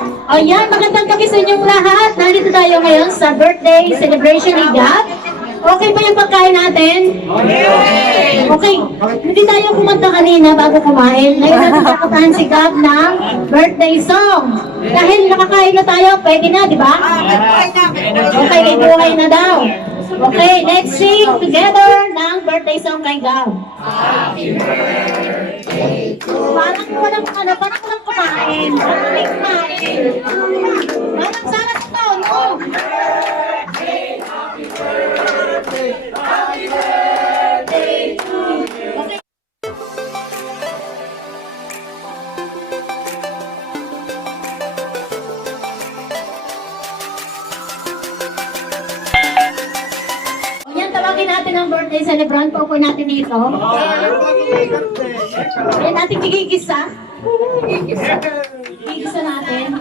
O yan, magandang gabi sa inyong lahat. Nandito tayo ngayon sa birthday celebration ni Gab. Okay ba yung pagkain natin? Okay. Hindi tayo kumanta kanina bago kumain. Ngayon natin kakantahan si Gab ng birthday song. Dahil nakakain na tayo, pwede na, di ba? Okay, may buhay na daw. Okay, let's sing together ng birthday song kay Gab. Parang walang kumain. Parang may kumain. Parang sana sa taon, no? Tawagin natin ang birthday celebrant. Pupo natin dito. Ayan natin gigigisa. Gigisa natin.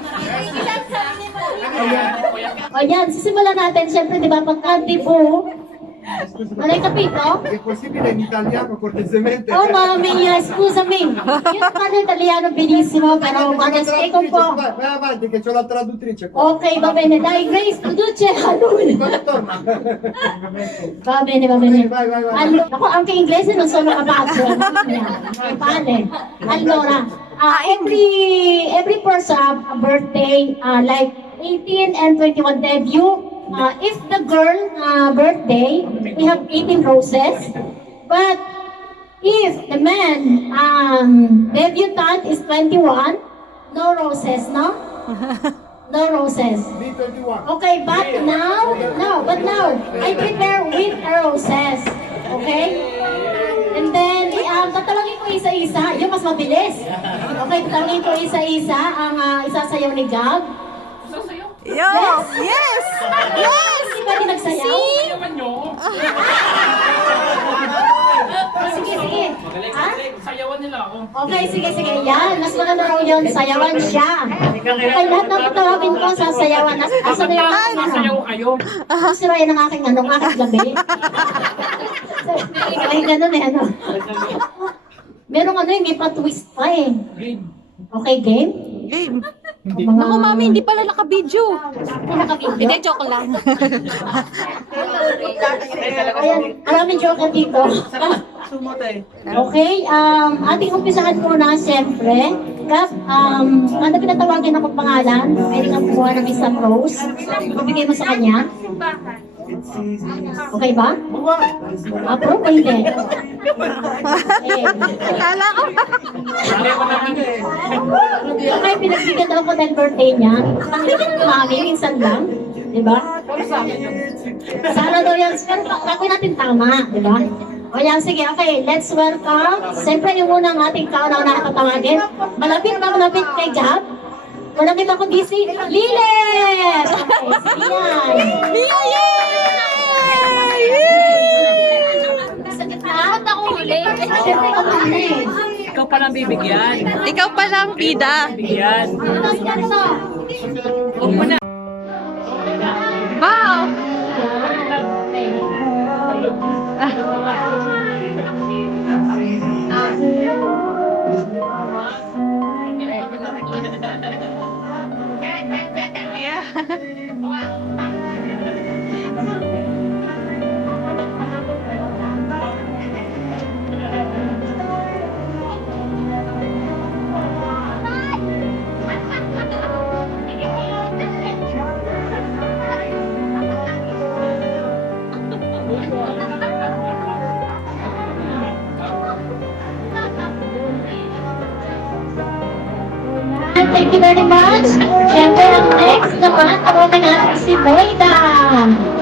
Ayan, sisimulan natin. Siyempre, di ba, pagka tipo, malay capito? È possibile in italiano cortesemente? Oh, mamma mia, scusami. Io parlo italiano benissimo, però quando spiego un po'. Vai avanti che c'ho la traduttrice qua. Ok, va bene, dai, Grace, traduce a lui. Quando torna? Va bene, va bene. Vai, vai, vai. Allora, ako anche inglese non sono capace. Vale. Allora, every person have a birthday, like 18 and 21 debut. If the girl birthday, we have 18 roses. But if the man debutant is 21, no roses, no? No roses. B21. Okay, but now, I prepare with roses. Okay? And then, tatalagin ko isa-isa. Yung mas mabilis. Okay, tatalagin ko isa-isa ang isasayaw ni Gab. Yes! Yes! Yes! Hindi ba din nagsayaw? Sige, sige. Ha? Sayawan nila ako. Okay, sige, sige. Yan, mas maganda raw yun. Sayawan siya. Okay, lahat ng tatawagin ko sa sayawan. Asa na yung aking Sayaw ano? kayo. Si Ryan ang aking ano, ang aking gabi. Ay, ganun eh, ano. Merong ano eh, may pa-twist pa eh. Okay, game? Game. Mga... Naku, mami, hindi pala naka-video. Nakabidyo? Hindi, joke lang. Ayan, maraming joker dito. Okay, ating umpisahan muna, siyempre. Gab, ano pinatawagin ako pangalan? Pwede kang kuha ng isang rose. Ibigay mo sa kanya. Okay ba? Approve o hindi? Kala ko. Okay, pinagbigyan daw ko ng birthday niya. Panglitin ng mami, minsan lang. Diba? Sana daw yan. Pero gagawin natin tama, diba? O yan, sige, okay, let's welcome. Siyempre, yung unang ating kauna-una na tatawagin. Malapit kay Gab. Malapit ako busy. Lilet! Okay, sige yan. Mia, yay! Sa gitna, ako huli. Siyempre, ako huli. Ikaw pa lang bibigyan. Ikaw pa lang, bida. Bigyan. Huwag mo na. Wow! Thank you very much. Siyempre, ang next naman, tawagin natin si Maida.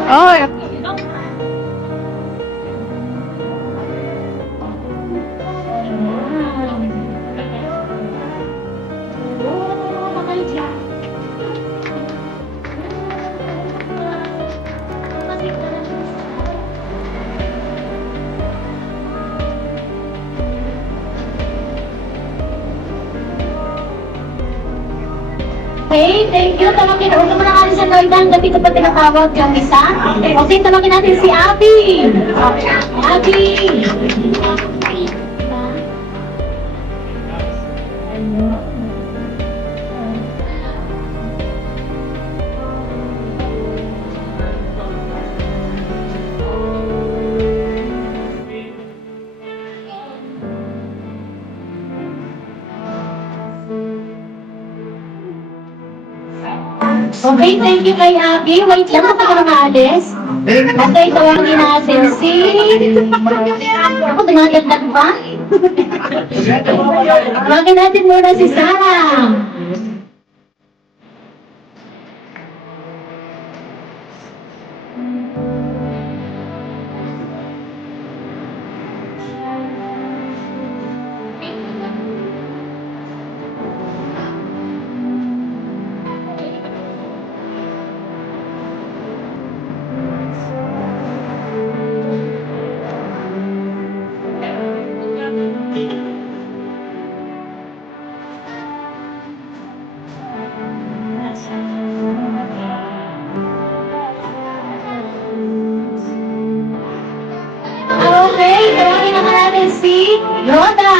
Oh, Okay, thank you. Tawagin natin muna natin si Loida. Gabi ko pa tinatawag yung isa. Okay, tawagin natin si Abby. Abby. Okay, thank you kay Abby. Wait lang, ako na maalis. Okay, tawagin natin si... Ako, dumadagdag ba? Tawagin natin muna si Sarah. Okay, tawagin naman natin si Yoda.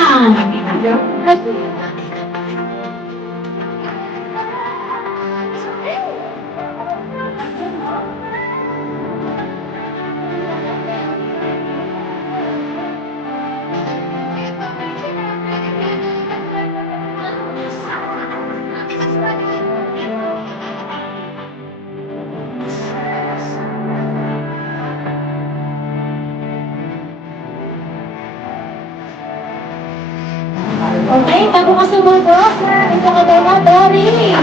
Okay, bago ka sumunod, ito ka na, Dory.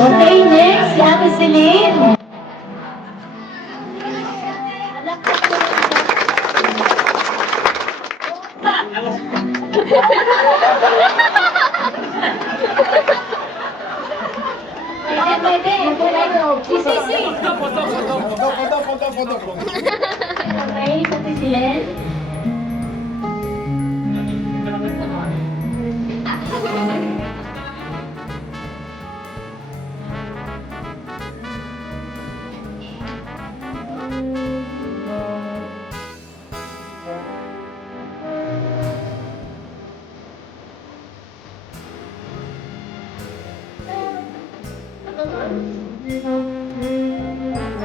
Okay, next, si Ate Celine. Pwede. Si Sisi. Okay, si Ate Celine.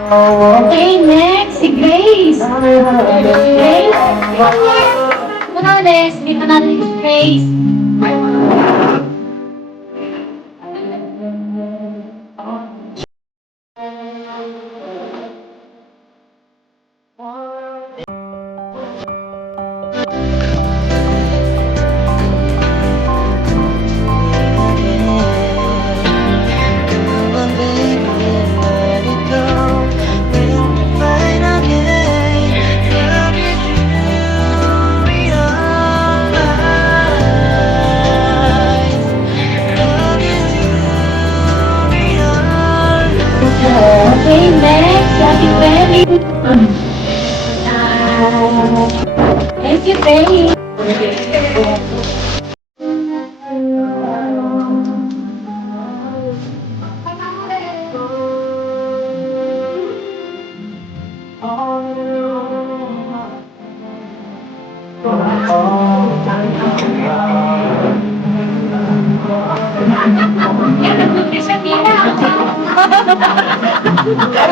Okay, next, si Grace. Grace? Morales, dito natin si Grace. Okay, next, si Ate Penny. Thank you, Penny.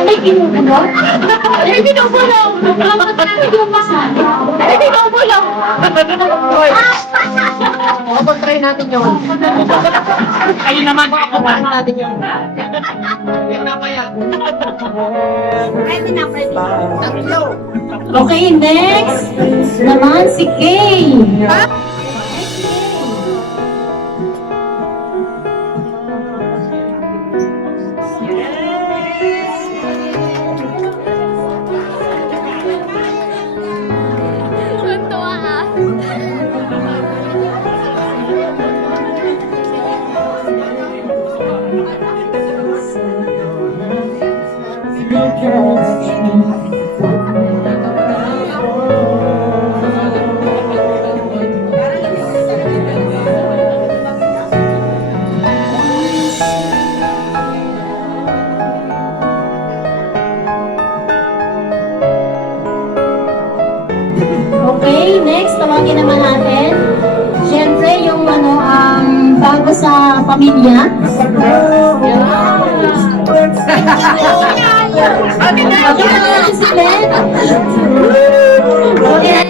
May binubulong? May binubulong! May binubulong! Try natin yun. Ayun naman. Try natin yun. Okay, next naman si Kay. pamilya. Si Glenn. Okay.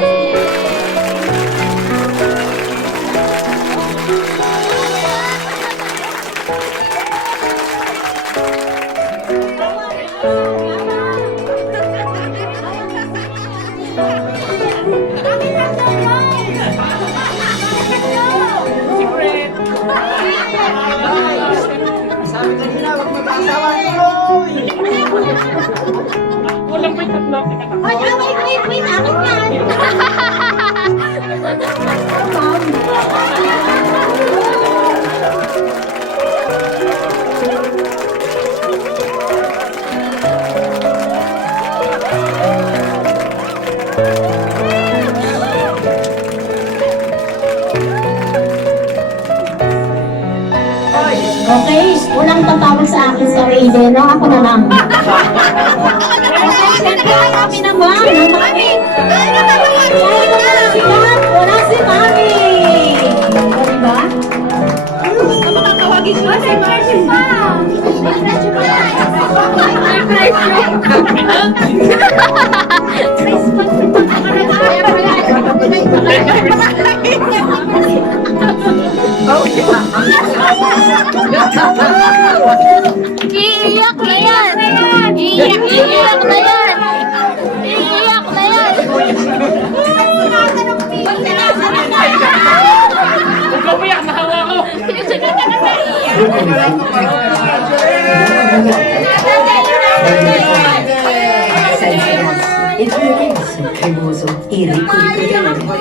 Walang may tatlo. Ay, wait, akin yan. Okay, walang tatawag sa akin sarili, no? Ako na lang. Okay, syempre, kami naman, ang mami. Wala si mami. O, diba? Makakawagin ko si Marcy pa. Iiyak na yan! Iiyak na yan! Iiyak na yan! Huwag ka umiyak, nahawa ko. Esperienza cremoso e ricco di proteine.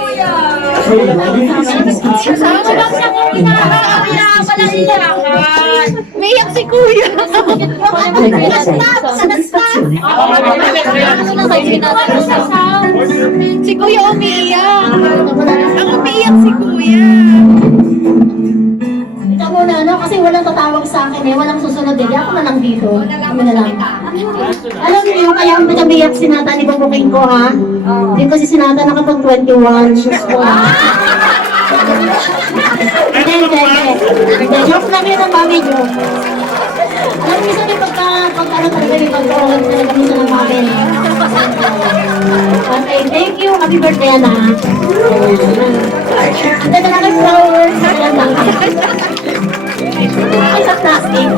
Umiyak si Kuya! Soddisfazione. Si Kuya umiiyak! Ang umiiyak si Kuya! Ikaw muna, no? Kasi walang tatawag sa akin eh. Walang susunod eh. Ako na lang dito. Kami na lang. Alam niyo, kaya ang pinabiyak si Nata ni Babuking ko, ha? Hindi kasi si Nata nakapag 21. Hindi. Joke lang yun ang mami niyo. Alam niyo sabi pagka ano talaga yung pag-tawag talaga minsan ng mami. Okay, thank you. Happy birthday, Ana. Ito na lang ang flowers. Ayan lang. Ay, sa plastic.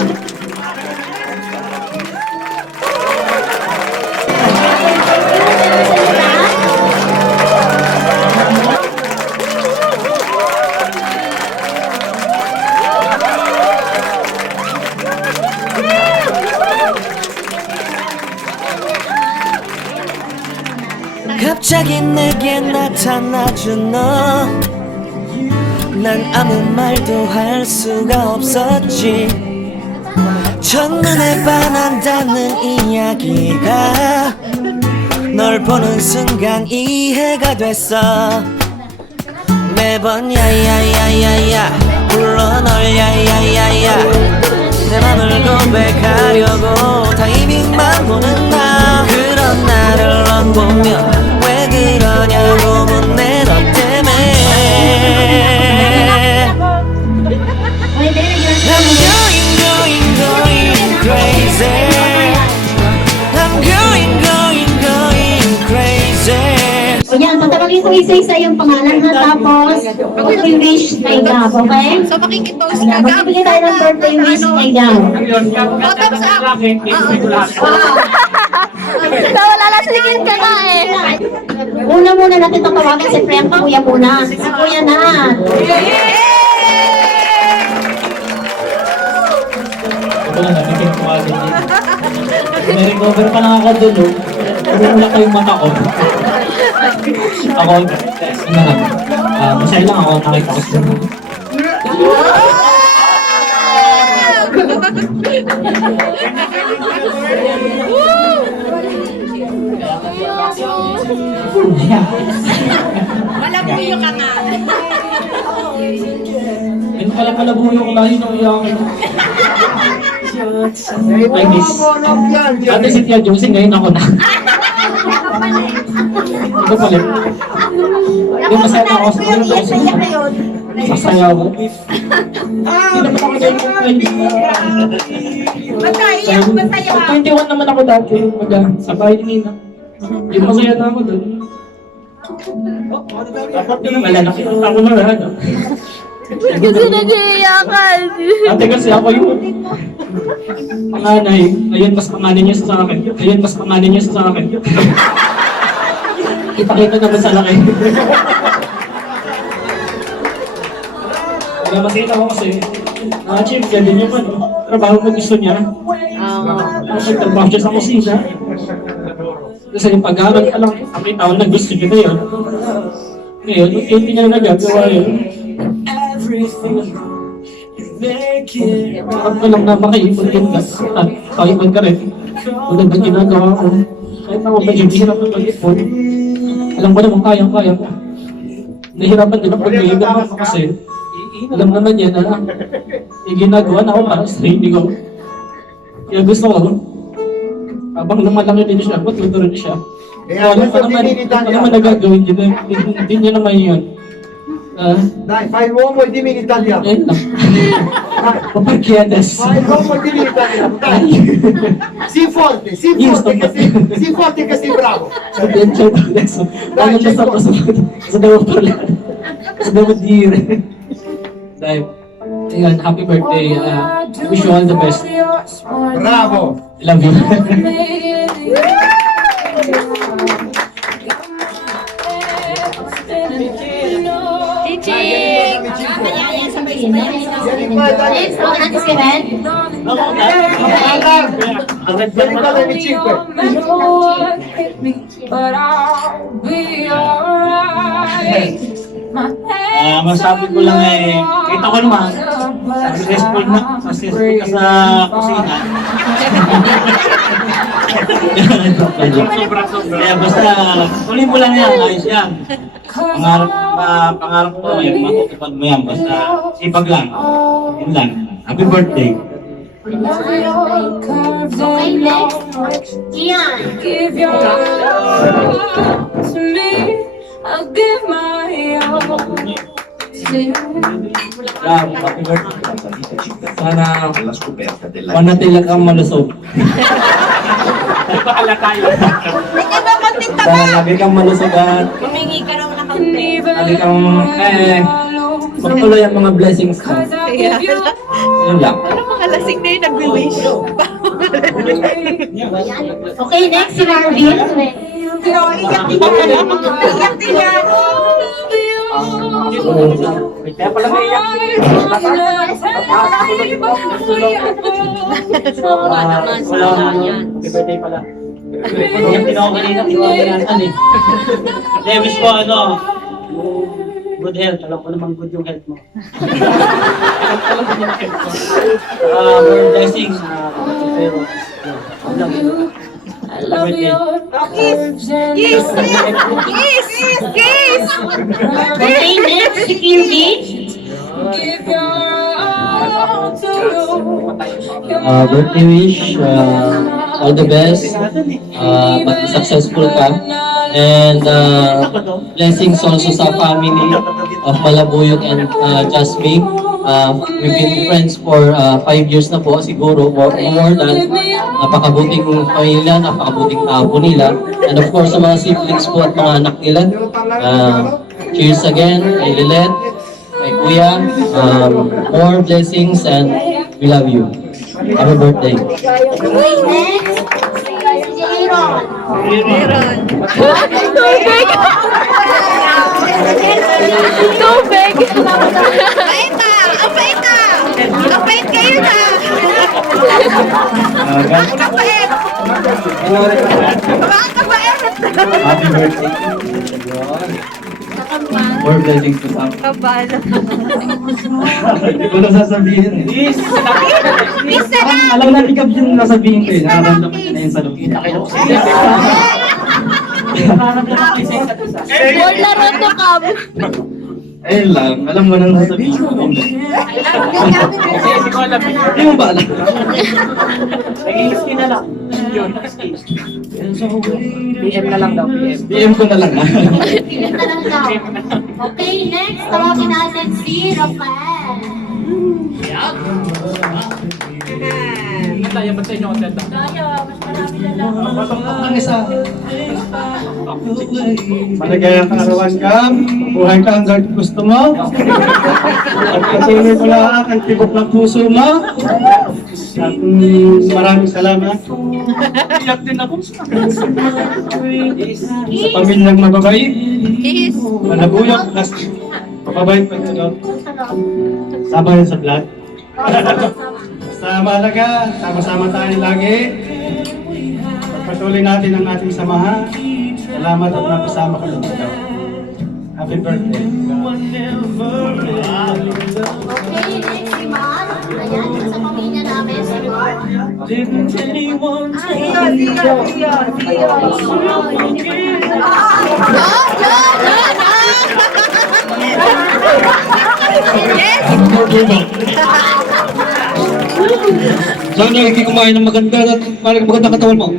갑자기 내게 나타나준 너 난 아무 말도 할 수가 없었지 첫눈에 반한다는 이야기가 널 보는 순간 이해가 됐어 매번 야야야야야 불러 널 야야야야 내 맘을 고백하려고 타이밍만 보는 나 그런 나를 넌 보면 왜 그러냐고 묻네 너 때문에 I'm going crazy I'm going crazy O yan, patawagin ko isa-isa yung pangalan ha, tapos mag-wish na ikaw, okay? So makikipose ka Ayan, magbibigay tayo ng birthday wish na ikaw. Yun, kapag sa akin, ito ko lahat. Nawalalasingin ka na eh! Una muna natin tatawagin si Frank, kuya muna. Si kuya na. Ito lang, nabitin ko agad yun. May recover pa lang ako doon, no? Umula ko yung mata ko. Ako, ano lang, masaya lang ako nakita ko siya. Malabuyo ka nga! Yun pala palabuyo ko lang yung iyakin. I miss. Dati si Tia Josie, ngayon ako na. Ito pala. Yung masaya ako sa Sasaya ko. Hindi naman ako dahil Masaya. 21 naman ako dati. Sa bahay ni Nina. Yung masaya na ako doon. Dapat yun, malalaki ang ako na lahat. Kasi nag-iiyakan. Ate kasi ako yung panganay. Ayun, mas panganay niya sa akin. Ayun, mas panganay niya sa akin. Ipakita naman sa laki. Kaya masaya ako kasi na-achieve niya din yung trabaho mo gusto niya. Tapos nagtrabaho siya sa kusina. Kasi yung pag-aaral ka lang, nakita ko na gusto niya na yun. Ngayon, hindi niya nagagawa yun. Parang ko lang na makaipon din ka. At makaipon ka rin. Kung naging ginagawa ko. Kahit ako medyo hirap na mag-ipon. Alam ko naman kaya ko. Nahirapan din ako pag-iigawa ko kasi alam naman yan na yung ginagawa na ako para sa hindi ko. Kaya gusto ko, habang lumalaki din siya, matuto rin siya. Kaya Alam ko naman nagagawin yun. Hindi niya naman yun. Dai, fai l'uomo e dimmi in italiano. Ayun lang. Papagkiadas. Fai l'uomo e dimmi in italiano. Dai. Sii forte che sei bravo. Sabihin siya doon. Dahil siya sa daw parlare. Sa daw dire. Dahil, ayun, happy birthday. Wish you all the best. Bravo. Love you. Chiching! Vieni qua, dai. Ate si Ren. Vieni qua, dai, 5. But I'll be alright. Masabi ko lang kita ko naman, successful ka sa kusina. Kaya basta, tuloy mo lang yan, ayos yan. Pangarap ko ngayon, matutupad mo yan, basta sipag lang. Yun lang. Happy birthday. Okay, next. Ian. Give your love to me. I'll give my all to you. Happy birthday. Sana manatilag ang malusog. Sana lagi kang malusog at Humingi ka raw na kaunti. lagi kang magtuloy ang mga blessings mo. Yun lang. Mga lasing na yun, nagwi-wish. Okay, next si Marvin. Iyak din yan. Kaya pala may happy birthday pala. Yung tinawag kanina, Hindi, wish ko good health. Alam ko naman good yung health mo. More blessings. I love your Kiss! Okay, next si Kirby. give your all to you. Birthday wish, all the best, maging successful ka, and blessings also sa family of Malabuyog and Jasmine. We've been friends for 5 years na po, siguro, more than. Napakabuting pamilya, napakabuting tao po nila, and of course sa mga siblings po at mga anak nila. Cheers again, kay Lilet, kay Kuya, more blessings, and we love you. Happy birthday. Okay, next. Si Aaron. Tubig! Paita! Ang paita! Ang pait kayo na! Ang kapait! Ang kapait! Happy birthday. More blessings to some. Kabalo. Hindi ko na sasabihin eh. Alam na likab yung nasabihin ko eh. Nakaramdam ko na yun sa loob. Wala rin to kab. Ayun lang, alam mo nang sasabihin ko. Hindi mo ba alam? Nag-iiskin na lang. PM na lang daw, PM. PM ko na lang. Tingnan na lang daw. Okay, next, tawagin natin si Rafael. Tayo, ba't sa inyo content? Ang isa. Maligayang kaarawan ka, buhay ka hanggang gusto mo. At patuloy mo lahat ang tibok ng puso mo. At maraming salamat. Iyak din ako. Sa pamilyang mababait, manabuyok, mababait pa ito. Sama yun sa vlog. Basta mahalaga, sama-sama tayo lagi. Patuloy natin ang ating samahan. Salamat at napasama ka dito. Happy birthday. Okay, next si Mar. Ayan, sa pamilya namin si Mar. Sana hindi kumain ng maganda at parang maganda katawan mo.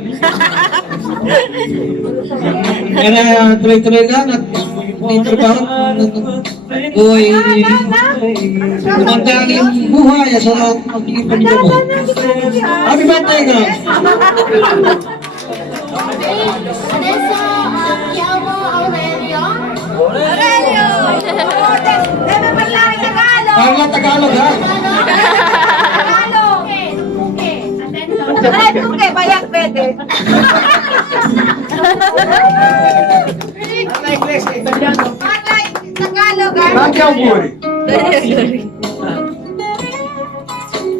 Kaya tuloy-tuloy lang at may trabaho. Uy, gumanda ang iyong buhay sa pagiging pamilya mo. Happy birthday ka! Okay, Vanessa, Tiago Aurelio. Parang Tagalog ha? Tanti auguri.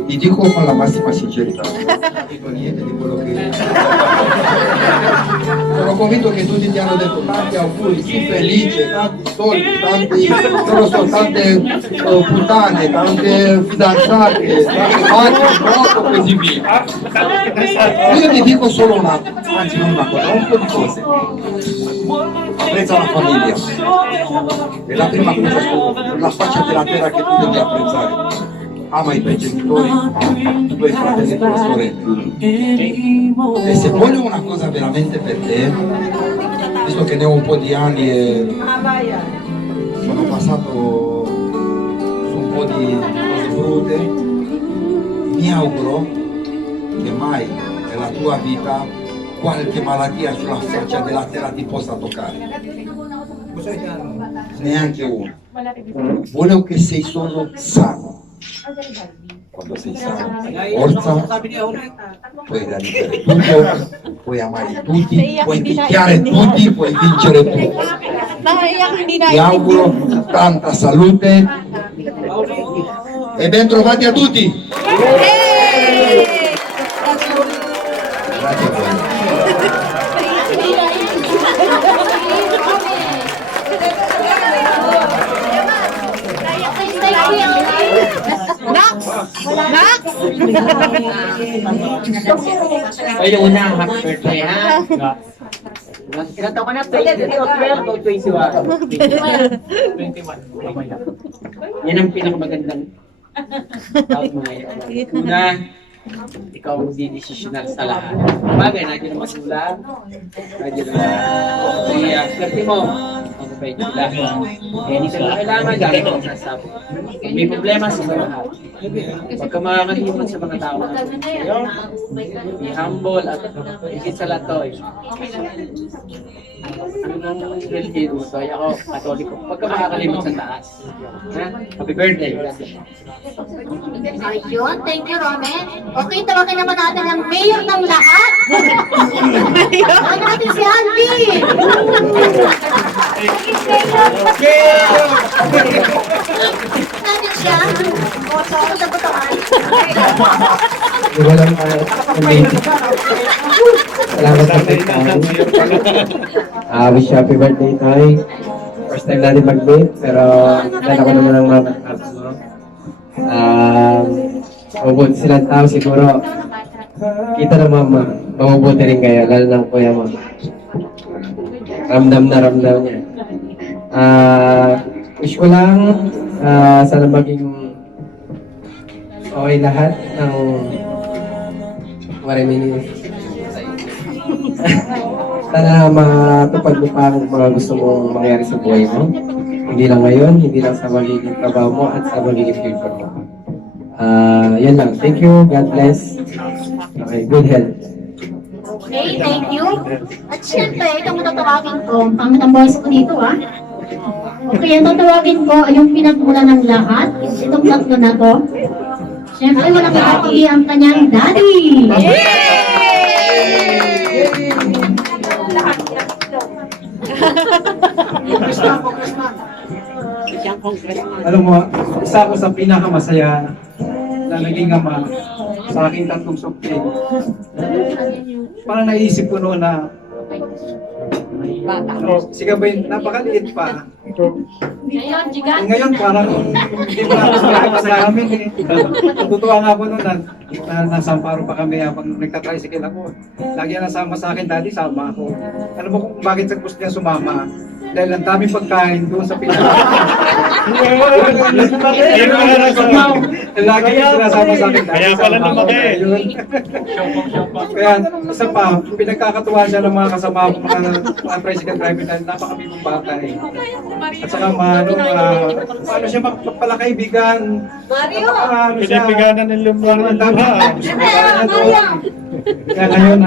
Ti dico con la massima sincerità, non dico niente di quello che... Sono convinto che tutti ti hanno detto tanti auguri, sii felice, tanti soldi, tanti, non lo so, tante puttane, tante fidanzate, tante macchine, troppo così via. Io ti dico solo una, anzi non una cosa, un po' di cose. Apprezza la famiglia, è la prima cosa, la faccia della terra che tu devi apprezzare. Ama i tuoi genitori, i tuoi fratelli e le tue sorelle. E se voglio una cosa veramente per te, visto che ne ho un po' di anni e sono passato su un po' di cose brutte, mi auguro che mai nella tua vita qualche malattia sulla faccia della terra ti possa toccare. Neanche una. Voglio che sei solo sano. Quando sei sano, hai forza, puoi realizzare tutto, puoi amare tutti, puoi picchiare tutti, puoi vincere tutto. Ti auguro tanta salute e ben trovati a tutti! Grazie a voi. Ay, yung una, happy birthday, ha? Ilan taon ka na? 20 o 12 o 21? 21. Yan ang pinakamagandang taon mo ngayon. Una, ikaw ang didesisyonan sa lahat. Bagay, nandiyan ang masulat. Nandiyan ang swerte mo. Ang kapay nila. Kaya hindi ka na kailangan gamit ang sasabi. Kung may problema sa lahat, huwag ka makakahimot sa mga tao. Be humble at higit sa latoy. Ano nang religion mo? So, ako, Katoliko. Huwag ka makakalimot sa taas. Happy birthday. Ayun, thank you, Romen. Okay, tawagan naman natin ang mayor ng lahat. Tawagan natin si Alvin. Natin siya. Walang amazing. Salamat sa pagkain. Wish you happy birthday, Tay. First time natin mag-meet, pero dahil ako naman ang mga pagkakasama mo. Mabubuti silang tao siguro. Kita na mama, mabubuti rin kayo, lalo ng kuya mo. Ramdam na ramdam niya. Wish ko lang, sana maging okay lahat ng marami Sana matupad mo pa ang mga gusto mong mangyari sa buhay mo. Hindi lang ngayon, hindi lang sa magiging trabaho mo at sa magiging future mo. Yan lang. Thank you. God bless. Okay, good health. Okay, thank you. At syempre, itong tatawagin ko, pangit ang boys ko dito Okay, ang tatawagin ko ay yung pinagmula ng lahat, itong tatlo na to. Syempre, walang kakapili ang kanyang daddy. Alam mo, isa ako sa pinakamasaya na naging ama sa aking tatlong supling. Parang naisip ko noon na sige ba yun, napakaliit pa. Ngayon parang hindi mo na ako sa amin eh. Natutuwa nga ako noon na nasa Amparo pa kami habang nagka-tricycle ako. Lagi na nasama sa akin, daddy, sama ako. Alam mo kung bakit sa gusto niya sumama? Dahil ang daming pagkain doon sa Pilipinas. Lagi niya sinasama sa akin. Kaya pala lumaki. Kaya isa pa, pinagkakatuwa siya ng mga kasama ko, mga tricycle driver dahil napakabibong bata eh. At saka paano siya magpalakaibigan. Pinapiganan ng lumbar ng dama. Kaya ngayon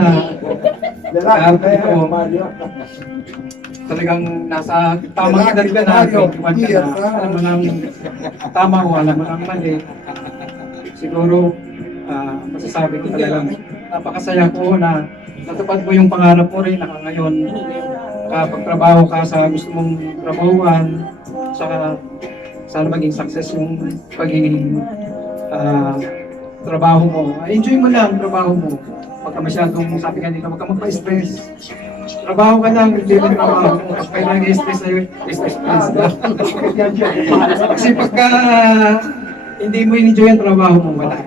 talagang nasa tamang edad ka na, 21 ka na, alam mo nang tama o alam mo nang mali. Siguro, masasabi ko talagang napakasaya ko na natupad mo yung pangarap mo rin na ngayon kapagtrabaho ka sa gusto mong trabahuan, saka sana maging success yung pagiging trabaho mo. Enjoy mo lang ang trabaho mo. Huwag ka masyadong, sabi ka nila, huwag ka magpa-stress. Trabaho ka lang, hindi mo trabaho. Kailangan i-stress sa'yo, stress. Kasi pagka hindi mo in-enjoy ang trabaho mo, wala.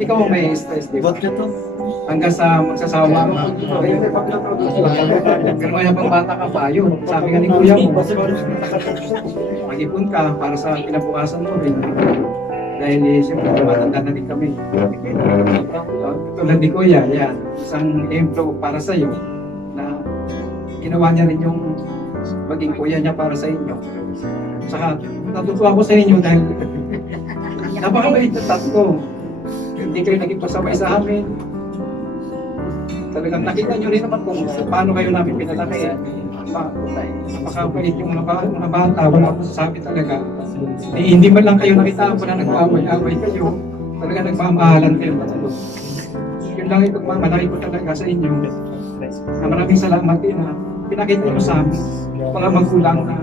Ikaw ang may stress, di ba? Hanggang sa magsasawa ka. Pero kaya pang bata ka pa, yun. Sabi nga ni kuya mo, mag-ipon ka para sa pinabukasan mo rin. Dahil siyempre, matanda na din kami. Tulad ni kuya, yan. Isang emplo para sa'yo na ginawa niya rin yung maging kuya niya para sa inyo. Saka natutuwa ko sa inyo dahil napakabait na tatlo. Hindi kayo naging pasabay sa amin. Talagang nakita nyo rin naman kung paano kayo namin pinalaki. Napakabait yung mga bata. Wala akong sasabi talaga. Hindi man lang kayo nakita ako na nag-away-away kayo. Talaga nagmamahalan kayo. Yun lang ito, malaki ko talaga sa inyo. Na maraming salamat din na pinakita nyo sa amin. Mga magulang na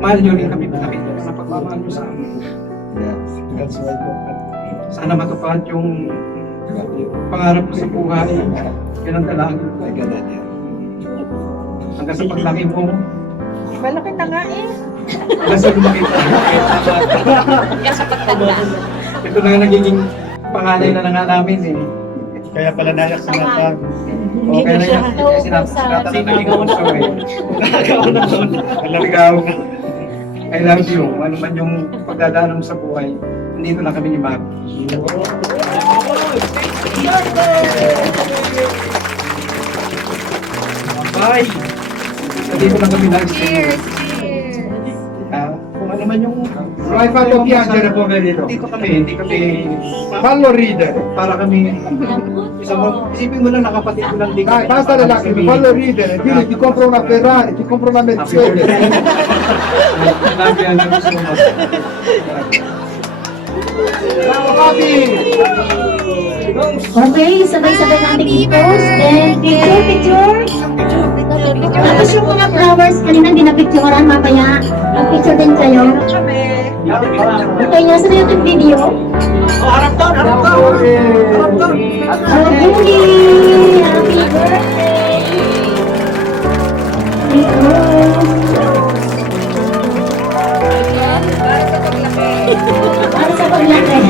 mahal nyo rin kami, pinakita nyo na pagmamahal nyo sa amin. Sana matupad yung pangarap mo sa buhay. Yun ang dalangin ko. Hanggang sa paglaki mo. Malaki na nga eh. Hanggang sa lumaki ka. Ito na nga nagiging panganay na nga namin eh. Kaya pala nayak sa mata. O kaya na yan, sinatanong na ikaw na siya eh. Naligaw na. I love you. Ano man yung pagdadaanan mo sa buhay, nandito na kami ni Mac. Bye! Nandito na kami lagi. Cheers! Kung ano man yung... Hai fatto piangere poverino. Dito kami, hindi kami... Fallo ridere. Para kami... Isipin mo lang nakapatid ko lang dito. Dai, basta le lacrime, fallo ridere. Quindi ti compro una Ferrari, ti compro una Mercedes. Bravo Papi! Okay, sabay-sabay natin i-post. Then, picture. Tapos yung mga flowers, kanina hindi na-picturean, mamaya. Mag-picture din kayo. Okay, nasa na yung video. Harap doon! Okay, happy birthday! Para sa paglaki.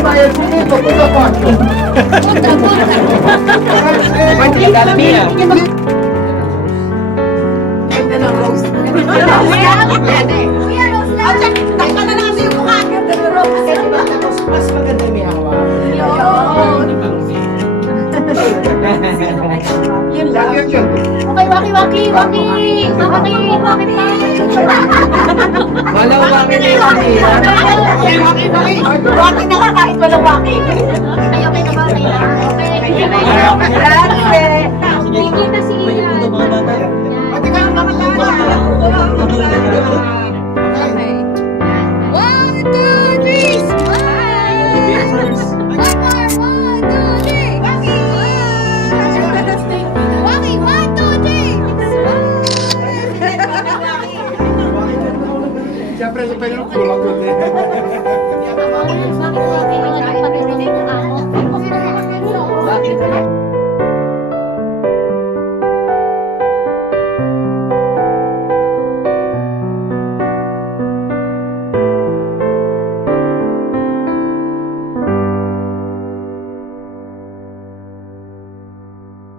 Ma è finito, cosa faccio? Mas maganda may hawa. Waki, waki. Waki, waki pa. Malaw kami na yung kanina. Waki na nga kahit walang waki. Ay, okay na ba? Okay na. Okay. Grabe. Hindi kita si Ian. Ito mga bata. Pati ka, mga